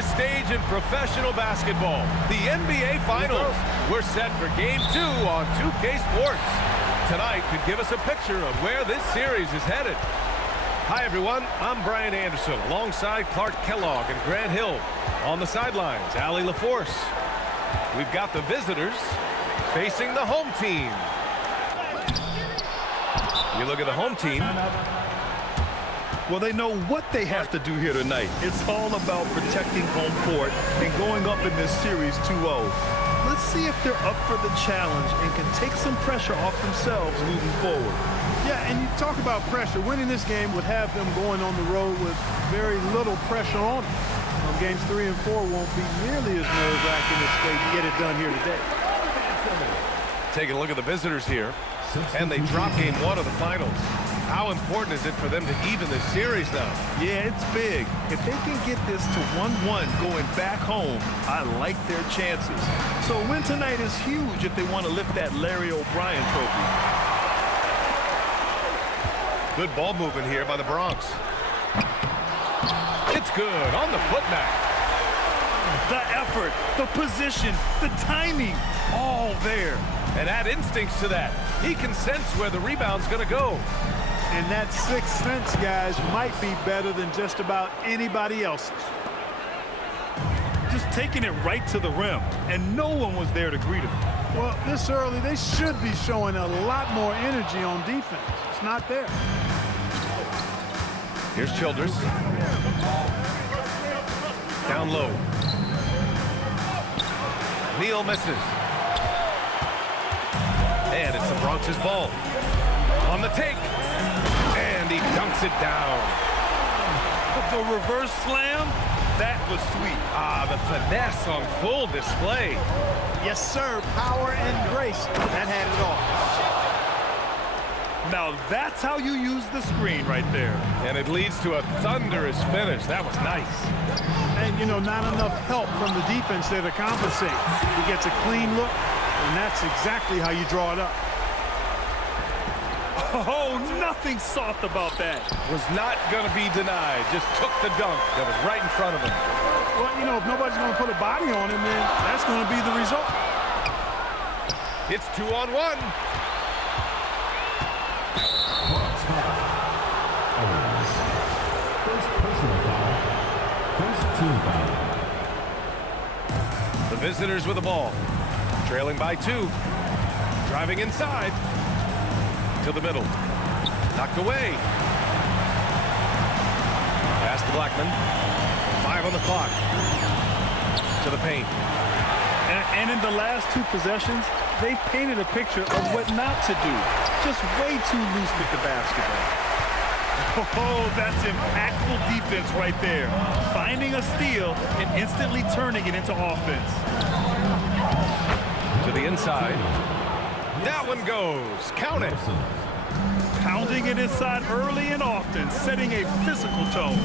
biggest stage in professional basketball, the NBA Finals. We're set for Game 2 on 2K Sports. Tonight could give us a picture of where this series is headed. Hi, everyone. I'm Brian Anderson, alongside Clark Kellogg and Grant Hill. On the sidelines, Allie LaForce. We've got the visitors facing the home team. You look at the home team. Well, they know what they have to do here tonight. It's all about protecting home court and going up in this series 2-0. Let's see if they're up for the challenge and can take some pressure off themselves moving forward. Yeah, and you talk about pressure. Winning this game would have them going on the road with very little pressure on them. Games 3 and 4 won't be nearly as nerve-wracking if they get it done here today. Taking a look at the visitors here, and they drop Game 1 of the finals. How important is it for them to even this series now? Yeah, it's big. If they can get this to 1-1 going back home, I like their chances. So a win tonight is huge if they want to lift that Larry O'Brien trophy. Good ball movement here by the Bronx. It's good on the putback. The effort, the position, the timing, all there. And add instincts to that. He can sense where the rebound's going to go. And that sixth sense, guys, might be better than just about anybody else's. Just taking it right to the rim, and no one was there to greet him. Well, this early, they should be showing a lot more energy on defense. It's not there. Here's Childress. Down low. Neal misses. And it's the Bronx's ball. On the take. And he dunks it down. The reverse slam, that was sweet. Ah, the finesse on full display. Yes, sir. Power and grace. That had it all. Now that's how you use the screen right there. And it leads to a thunderous finish. That was nice. And, you know, not enough help from the defense there to compensate. He gets a clean look, and that's exactly how you draw it up. Oh, nothing soft about that. Was not going to be denied. Just took the dunk that was right in front of him. Well, you know, if nobody's going to put a body on him, then that's going to be the result. It's 2-on-1. The visitors with the ball. Trailing by 2. Driving inside. To the middle. Knocked away. Pass to Blackman. 5 on the clock. To the paint. And in the last 2 possessions, they've painted a picture of what not to do. Just way too loose with the basketball. Oh, that's impactful defense right there. Finding a steal and instantly turning it into offense. To the inside. That one goes. Count it. Pounding it inside early and often, setting a physical tone.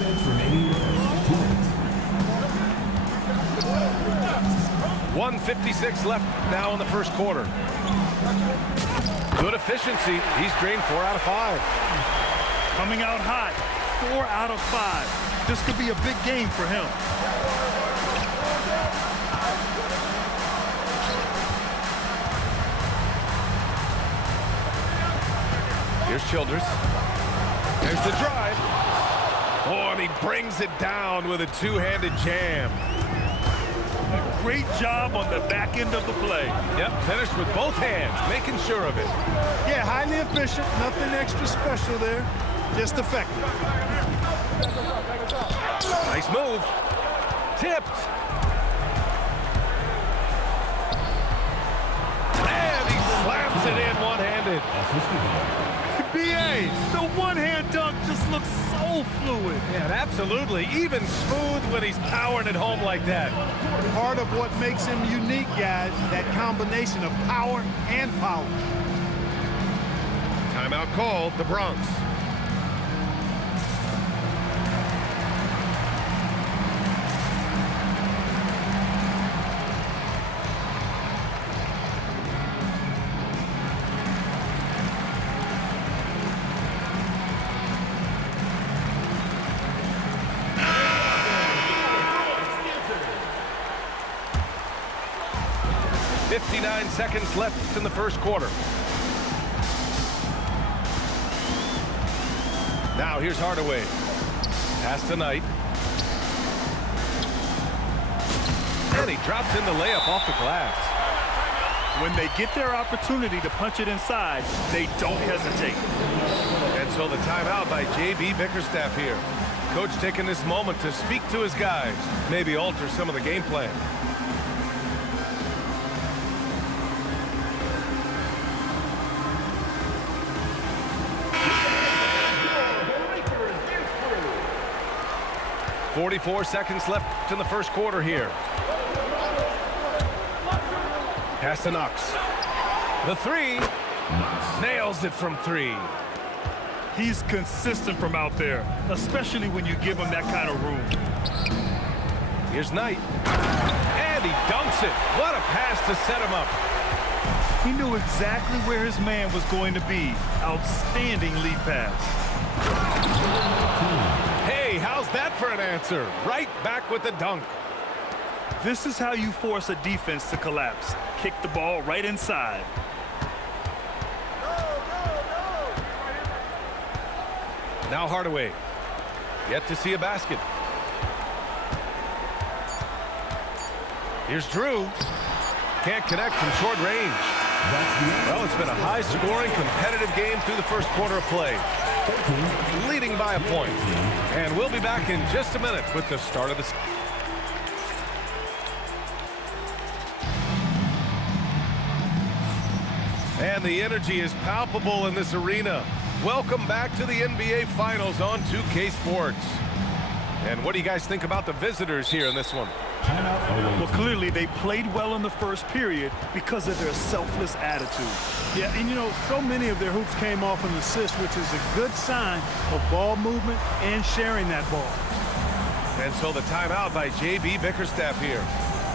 1:56 left now in the first quarter. Good efficiency. He's drained 4 out of 5. Coming out hot, 4 out of 5. This could be a big game for him. Here's Childress. There's the drive. Oh, and he brings it down with a 2-handed jam. Great job on the back end of the play. Yep, finished with both hands, making sure of it. Yeah, highly efficient. Nothing extra special there. Just effective. Nice move. Tipped. And he slams it in one-handed. B.A., the one-hand dunk just looks so fluid. Yeah, absolutely. Even smooth when he's powering it home like that. Part of what makes him unique, guys, that combination of power and power. Timeout called, the Bronx. 59 seconds left in the first quarter. Now here's Hardaway. Pass to Knight. And he drops in the layup off the glass. When they get their opportunity to punch it inside, they don't hesitate. And so the timeout by J.B. Bickerstaff here. Coach taking this moment to speak to his guys, maybe alter some of the game plan. .44 seconds left in the first quarter here. Pass to Knox. The three. Nails it from three. He's consistent from out there, especially when you give him that kind of room. Here's Knight. And he dunks it. What a pass to set him up. He knew exactly where his man was going to be. Outstanding lead pass. Hey, how's that for an answer? Right back with the dunk. This is how you force a defense to collapse. Kick the ball right inside. Now Hardaway. Yet to see a basket. Here's Drew. Can't connect from short range. Well, it's been a high-scoring, competitive game through the first quarter of play. Leading by a point. And we'll be back in just a minute with the start of the season. And the energy is palpable in this arena. Welcome back to the NBA Finals on 2K Sports. And what do you guys think about the visitors here in this one? Well, clearly they played well in the first period because of their selfless attitude. Yeah, and you know, so many of their hoops came off an assist, which is a good sign of ball movement and sharing that ball. And so the timeout by J.B. Bickerstaff here.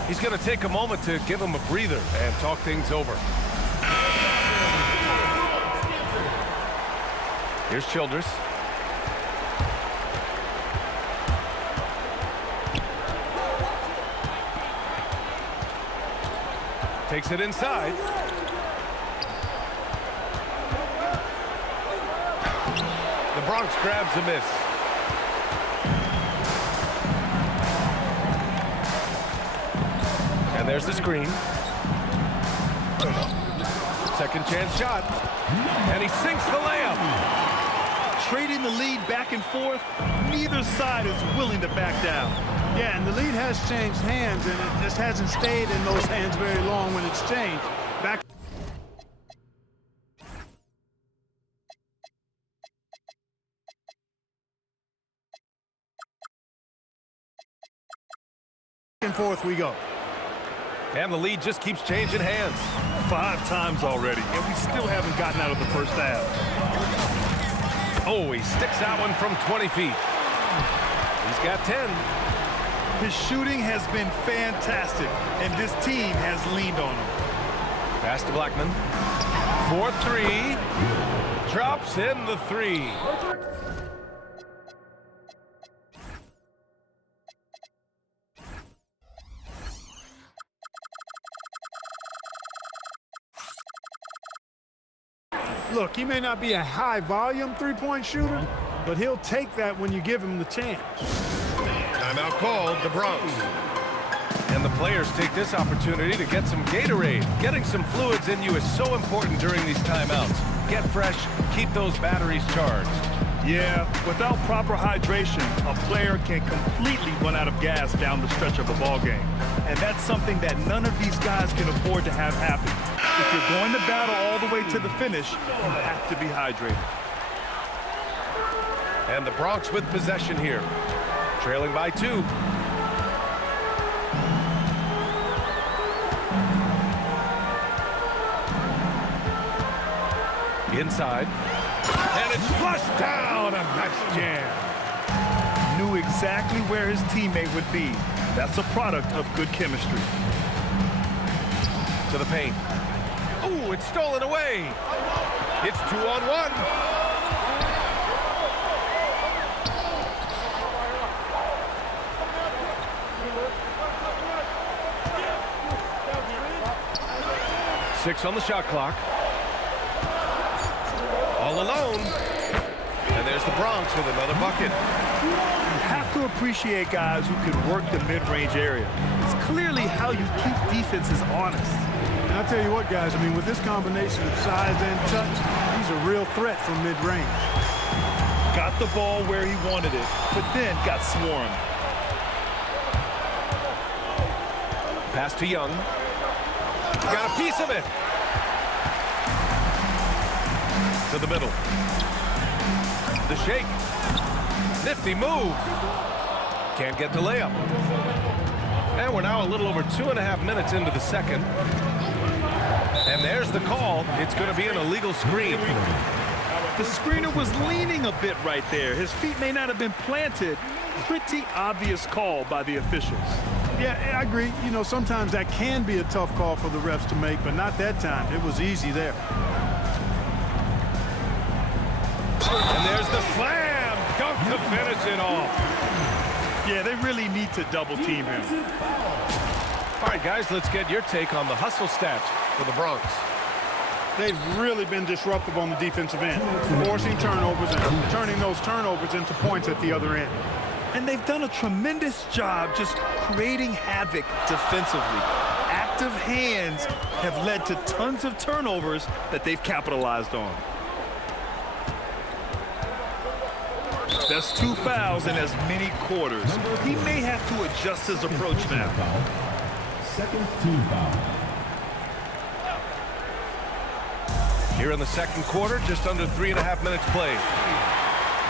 He's going to take a moment to give him a breather and talk things over. Here's Childress. Takes it inside. The Bronx grabs a miss. And there's the screen. Second chance shot. And he sinks the layup. Trading the lead back and forth, neither side is willing to back down. Yeah, and the lead has changed hands, and it just hasn't stayed in those hands very long when it's changed. Back and forth we go. And the lead just keeps changing hands. 5 times already, and we still haven't gotten out of the first half. Oh, he sticks that one from 20 feet. He's got 10. His shooting has been fantastic, and this team has leaned on him. Pass to Blackman. 4-3. Drops in the 3. Look, he may not be a high-volume three-point shooter, but he'll take that when you give him the chance. Timeout called, the Bronx. And the players take this opportunity to get some Gatorade. Getting some fluids in you is so important during these timeouts. Get fresh, keep those batteries charged. Yeah, without proper hydration, a player can completely run out of gas down the stretch of a ball game. And that's something that none of these guys can afford to have happen. If you're going to battle all the way to the finish, you have to be hydrated. And the Bronx with possession here. Trailing by 2. Inside. And it's flushed down. A nice jam. Knew exactly where his teammate would be. That's a product of good chemistry. To the paint. Ooh, it's stolen away. It's 2-on-1. 6 on the shot clock. All alone. And there's the Bronx with another bucket. You have to appreciate guys who can work the mid-range area. It's clearly how you keep defenses honest. And I'll tell you what, guys, I mean, with this combination of size and touch, he's a real threat from mid-range. Got the ball where he wanted it, but then got swarmed. Pass to Young. Got a piece of it. To the middle. The shake. Nifty move. Can't get the layup. And we're now a little over 2.5 minutes into the second. And there's the call. It's going to be an illegal screen. The screener was leaning a bit right there. His feet may not have been planted. Pretty obvious call by the officials. Yeah, I agree. You know, sometimes that can be a tough call for the refs to make, but not that time. It was easy there. And there's the slam. Dunk to finish it off. Yeah, they really need to double team him. All right, guys, let's get your take on the hustle stats for the Bronx. They've really been disruptive on the defensive end, forcing turnovers and turning those turnovers into points at the other end. And they've done a tremendous job just creating havoc defensively. Active hands have led to tons of turnovers that they've capitalized on. That's 2 fouls in as many quarters. He may have to adjust his approach now. Second team foul. Here in the second quarter, just under 3.5 minutes played.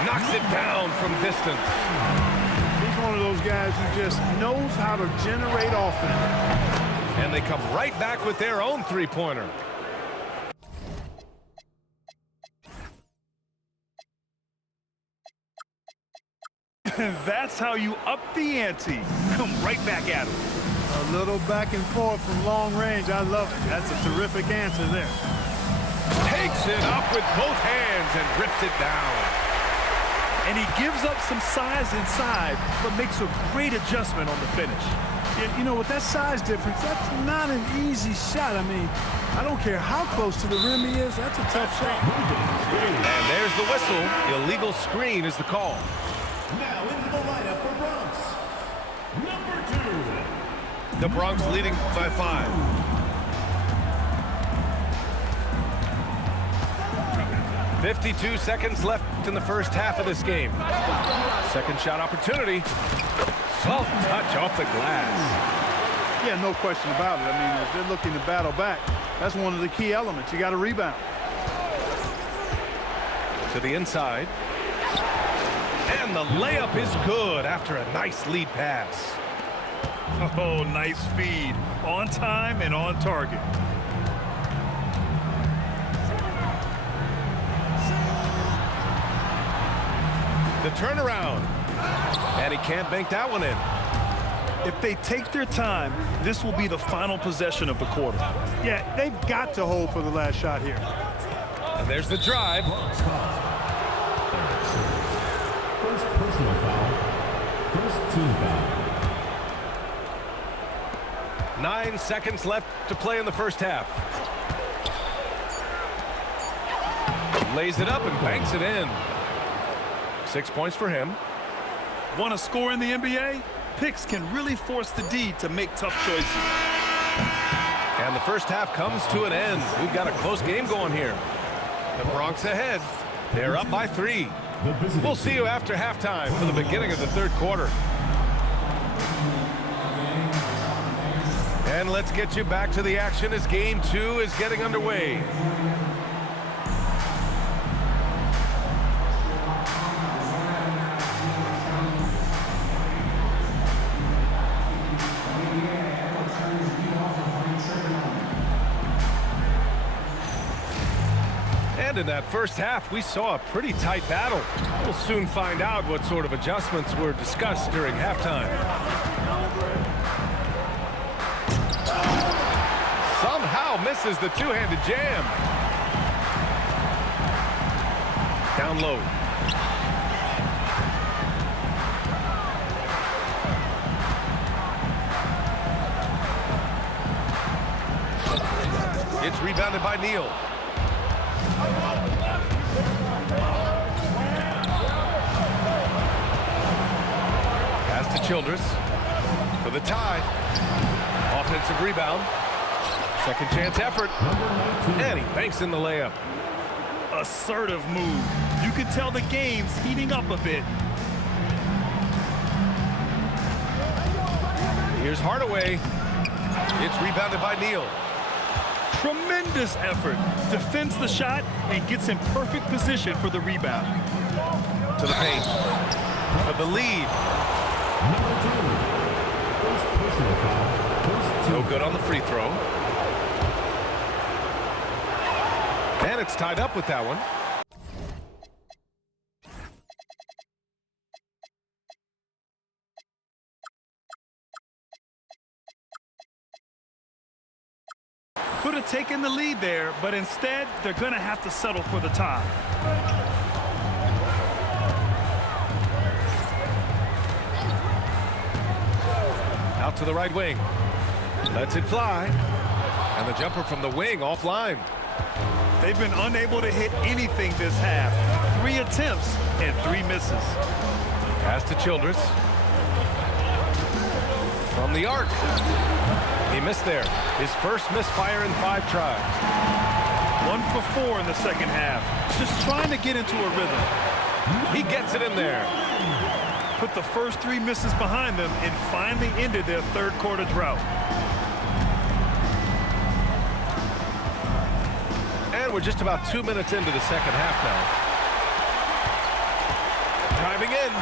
Knocks it down from distance. He's one of those guys who just knows how to generate offense. And they come right back with their own three-pointer. That's how you up the ante. Come right back at him. A little back and forth from long range. I love it. That's a terrific answer there. Takes it up with both hands and rips it down. And he gives up some size inside, but makes a great adjustment on the finish. Yeah, you know, with that size difference, that's not an easy shot. I mean, I don't care how close to the rim he is. That's a tough shot. And there's the whistle. Illegal screen is the call. Now into the lineup for Bronx. Number 2. The Bronx leading by 5. 52 seconds left in the first half of this game. Second shot opportunity. Soft touch off the glass. Yeah, no question about it. I mean, as they're looking to battle back, that's one of the key elements. You got to rebound. To the inside. And the layup is good after a nice lead pass. Oh, nice feed. On time and on target. The turnaround. And he can't bank that one in. If they take their time, this will be the final possession of the quarter. Yeah, they've got to hold for the last shot here. And there's the drive. First personal foul. First team foul. 9 seconds left to play in the first half. Lays it up and banks it in. 6 points for him. Want to score in the NBA? Picks can really force the D to make tough choices. And the first half comes to an end. We've got a close game going here. The Bronx ahead. They're up by 3. We'll see you after halftime for the beginning of the third quarter. And let's get you back to the action as game 2 is getting underway. And in that first half, we saw a pretty tight battle. We'll soon find out what sort of adjustments were discussed during halftime. Somehow misses the two-handed jam. Down low. It's rebounded by Neal. Pass to Childress for the tie. Offensive rebound. Second chance effort. And he banks in the layup. Assertive move. You can tell the game's heating up a bit. Here's Hardaway. It's rebounded by Neal. Tremendous effort. Defends the shot and gets in perfect position for the rebound. To the paint. For the lead. No good on the free throw. And it's tied up with that one. Could have taken the lead there, but instead, they're going to have to settle for the tie. Out to the right wing. Lets it fly. And the jumper from the wing offline. They've been unable to hit anything this half. 3 attempts and 3 misses. Pass to Childress. From the arc. He missed there. His first misfire in 5 tries. 1 for 4 in the second half. Just trying to get into a rhythm. He gets it in there. Put the first 3 misses behind them and finally ended their third quarter drought. And we're just about 2 minutes into the second half now. Driving in.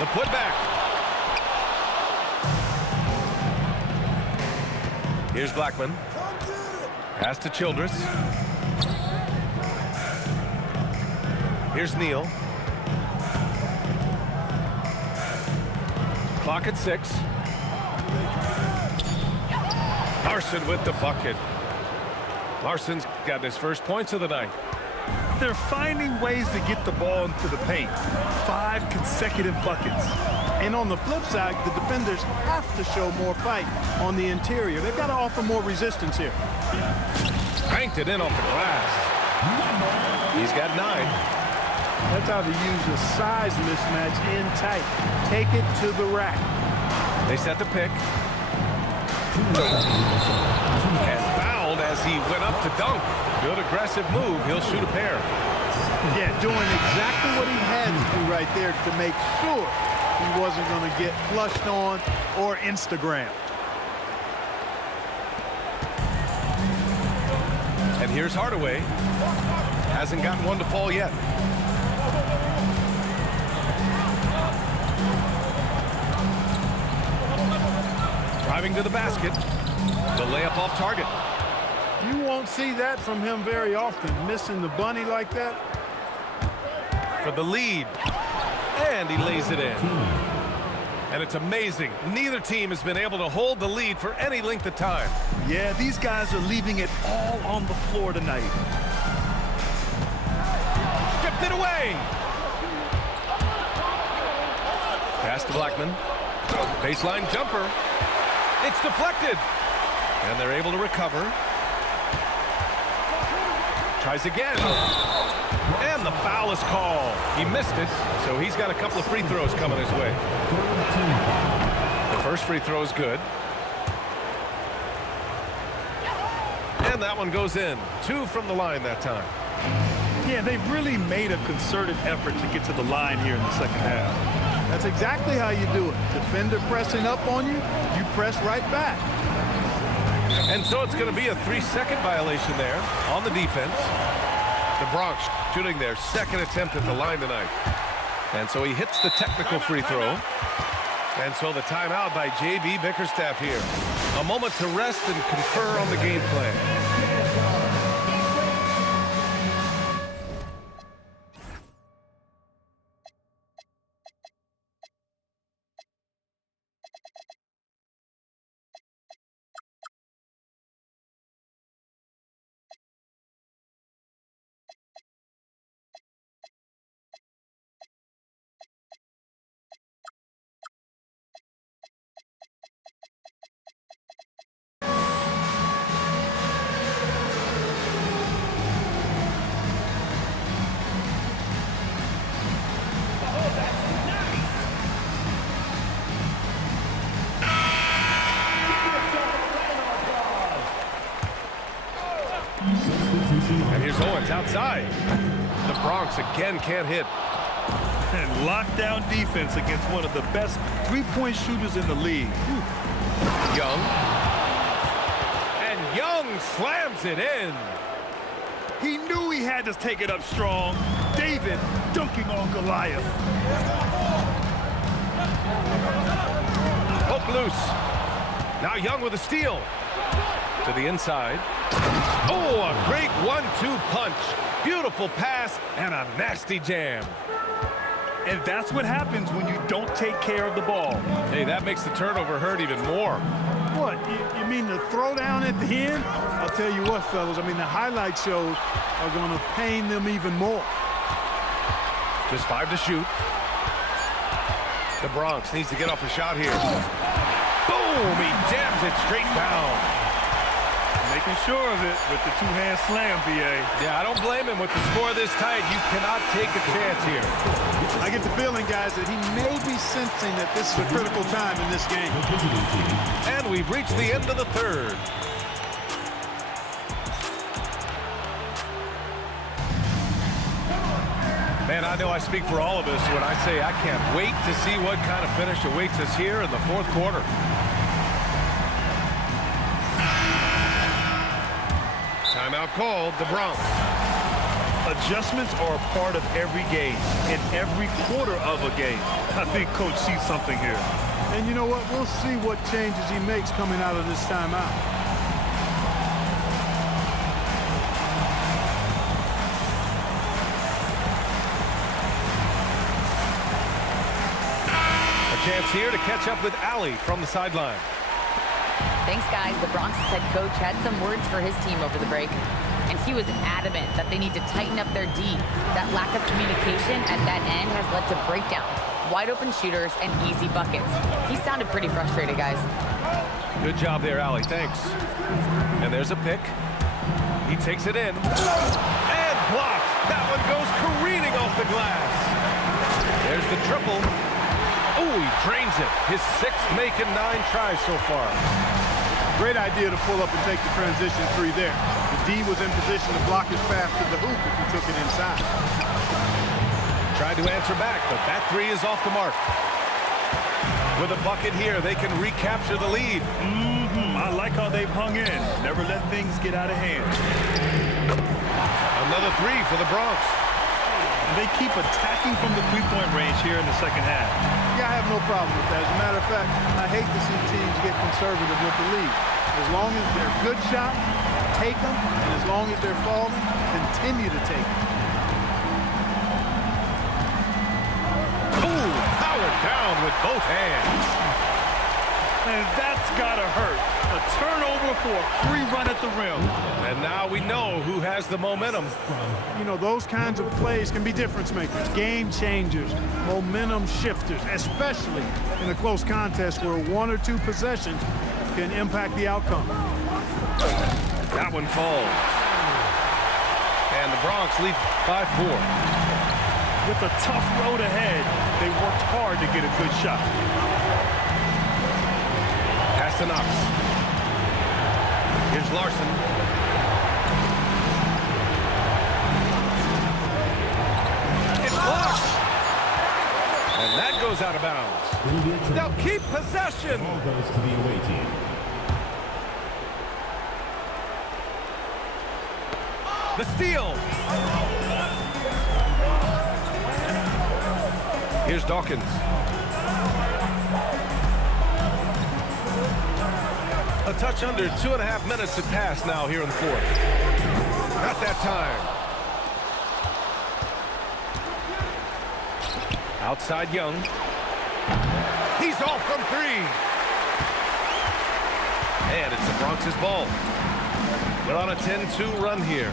The putback. Here's Blackman. Pass to Childress. Here's Neal. Clock at 6. Larson with the bucket. Larson's got his first points of the night. They're finding ways to get the ball into the paint. 5 consecutive buckets. And on the flip side, the defenders have to show more fight on the interior. They've got to offer more resistance here. Banked it in off the glass. He's got 9. That's how to use a size mismatch in tight. Take it to the rack. They set the pick. And fouled as he went up to dunk. Good aggressive move. He'll shoot a pair. Yeah, doing exactly what he had to do right there to make sure he wasn't going to get flushed on or Instagrammed. And here's Hardaway. Hasn't gotten one to fall yet. Driving to the basket. The layup off target. You won't see that from him very often, missing the bunny like that. For the lead. And he lays it in. And it's amazing. Neither team has been able to hold the lead for any length of time. Yeah, these guys are leaving it all on the floor tonight. Stripped it away. Pass to Blackman. Baseline jumper. It's deflected. And they're able to recover. Tries again. And the foul is called. He missed it, so he's got a couple of free throws coming his way. The first free throw is good. And that one goes in. 2 from the line that time. Yeah, they've really made a concerted effort to get to the line here in the second half. That's exactly how you do it. Defender pressing up on you, you press right back. And so it's going to be a 3-second violation there on the defense. The Bronx shooting their second attempt at the line tonight. And so he hits the technical free throw. And so the timeout by J.B. Bickerstaff here. A moment to rest and confer on the game plan. Substitution. And here's Owens outside. The Bronx again can't hit. And lockdown defense against one of the best three-point shooters in the league. Young. And Young slams it in. He knew he had to take it up strong. David dunking on Goliath. Poke loose. Now Young with a steal. To the inside. Oh, a great 1-2 punch. Beautiful pass and a nasty jam. And that's what happens when you don't take care of the ball. Hey, that makes the turnover hurt even more. What, you mean the throwdown at the end? I'll tell you what, fellas, I mean, the highlight shows are going to pain them even more. Just 5 to shoot. The Bronx needs to get off a shot here. Boom! He jams it straight down. Making sure of it with the two-hand slam, B.A. Yeah, I don't blame him with the score this tight. You cannot take a chance here. I get the feeling, guys, that he may be sensing that this is a critical time in this game. And we've reached the end of the third. Man, I know I speak for all of us when I say I can't wait to see what kind of finish awaits us here in the fourth quarter. Timeout called, the Bronx. Adjustments are a part of every game, in every quarter of a game. I think Coach sees something here. And you know what? We'll see what changes he makes coming out of this timeout. A chance here to catch up with Allie from the sideline. Thanks, guys. The Bronx's head coach had some words for his team over the break, and he was adamant that they need to tighten up their D. That lack of communication at that end has led to breakdowns, wide-open shooters, and easy buckets. He sounded pretty frustrated, guys. Good job there, Allie. Thanks. And there's a pick. He takes it in. And blocked. That one goes careening off the glass. There's the triple. Oh, he drains it. His sixth making 9 tries so far. Great idea to pull up and take the transition three there. The D was in position to block his path to the hoop if he took it inside. Tried to answer back, but that 3 is off the mark. With a bucket here, they can recapture the lead. I like how they've hung in. Never let things get out of hand. Another 3 for the Bronx. And they keep attacking from the three-point range here in the second half. Yeah, I have no problem with that. As a matter of fact, I hate to see teams get conservative with the lead. As long as they're good shots, take them. And as long as they're falling, continue to take them. Ooh, powered down with both hands. And that's gotta hurt. A turnover for a free run at the rim. And now we know who has the momentum. You know, those kinds of plays can be difference makers, game changers, momentum shifters, especially in a close contest where 1 or 2 possessions can impact the outcome. That one falls. And the Bronx lead by 4. With a tough road ahead, they worked hard to get a good shot. Pass to Knox. Here's Larson. It's blocked. And that goes out of bounds. They'll keep possession. Ball goes to the away team. The steal. Here's Dawkins. A touch under 2.5 minutes have passed now here in the fourth. Not that time. Outside Young. He's off from 3. And it's the Bronx's ball. They're on a 10-2 run here.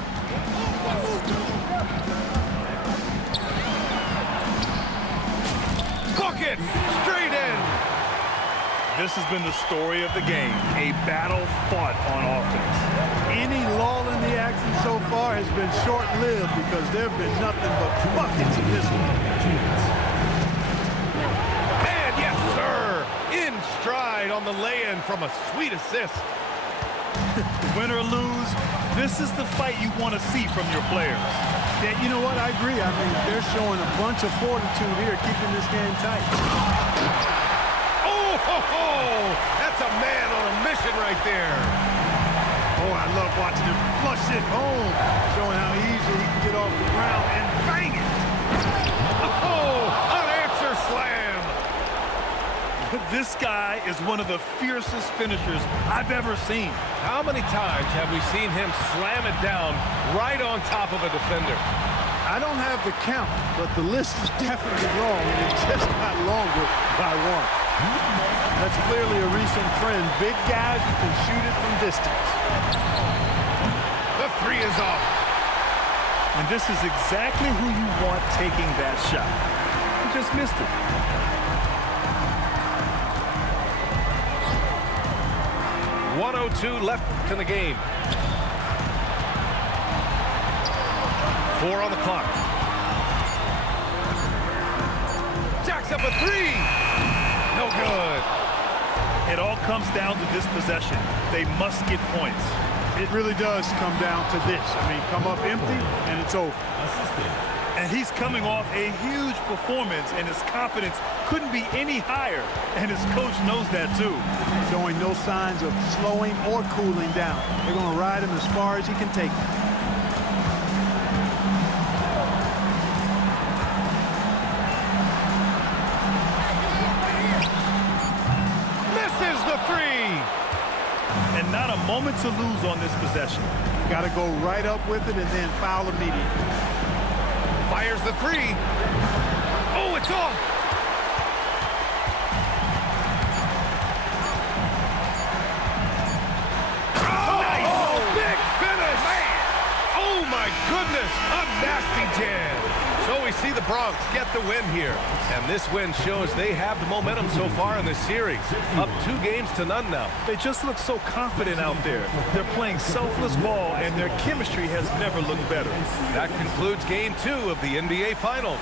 Bucket! Straight in! This has been the story of the game, a battle fought on offense. Any lull in the action so far has been short-lived because there have been nothing but buckets in this one. And yes, sir! In stride on the lay-in from a sweet assist. Win or lose, This is the fight you want to see from your players. Yeah, you know what? I agree. I mean, they're showing a bunch of fortitude here, keeping this game tight. Oh, ho, ho! That's a man on a mission right there. Oh, I love watching him flush it home, showing how easily he can get off the ground and bang it. Oh, unanswered slam. This guy is one of the fiercest finishers I've ever seen. How many times have we seen him slam it down right on top of a defender? I don't have the count, but the list is definitely long, and it just got longer by one. That's clearly a recent trend. Big guys who can shoot it from distance. The three is off. And this is exactly who you want taking that shot. He just missed it. .102 left in the game. 4 on the clock. Jacks up a three. No good. It all comes down to this possession. They must get points. It really does come down to this. I mean, come up empty, and it's over. And he's coming off a huge performance, and his confidence couldn't be any higher. And his coach knows that, too. Showing no signs of slowing or cooling down. They're going to ride him as far as he can take him. Misses the three. And not a moment to lose on this possession. Got to go right up with it and then foul immediately. Fires the three. Oh, it's off. Oh, nice. Oh, big finish. Man. Oh, my goodness. A nasty jam. So we see the Bronx get the win here. And this win shows they have the momentum so far in this series. Up 2-0 now. They just look so confident out there. They're playing selfless ball, and their chemistry has never looked better. That concludes Game 2 of the NBA Finals.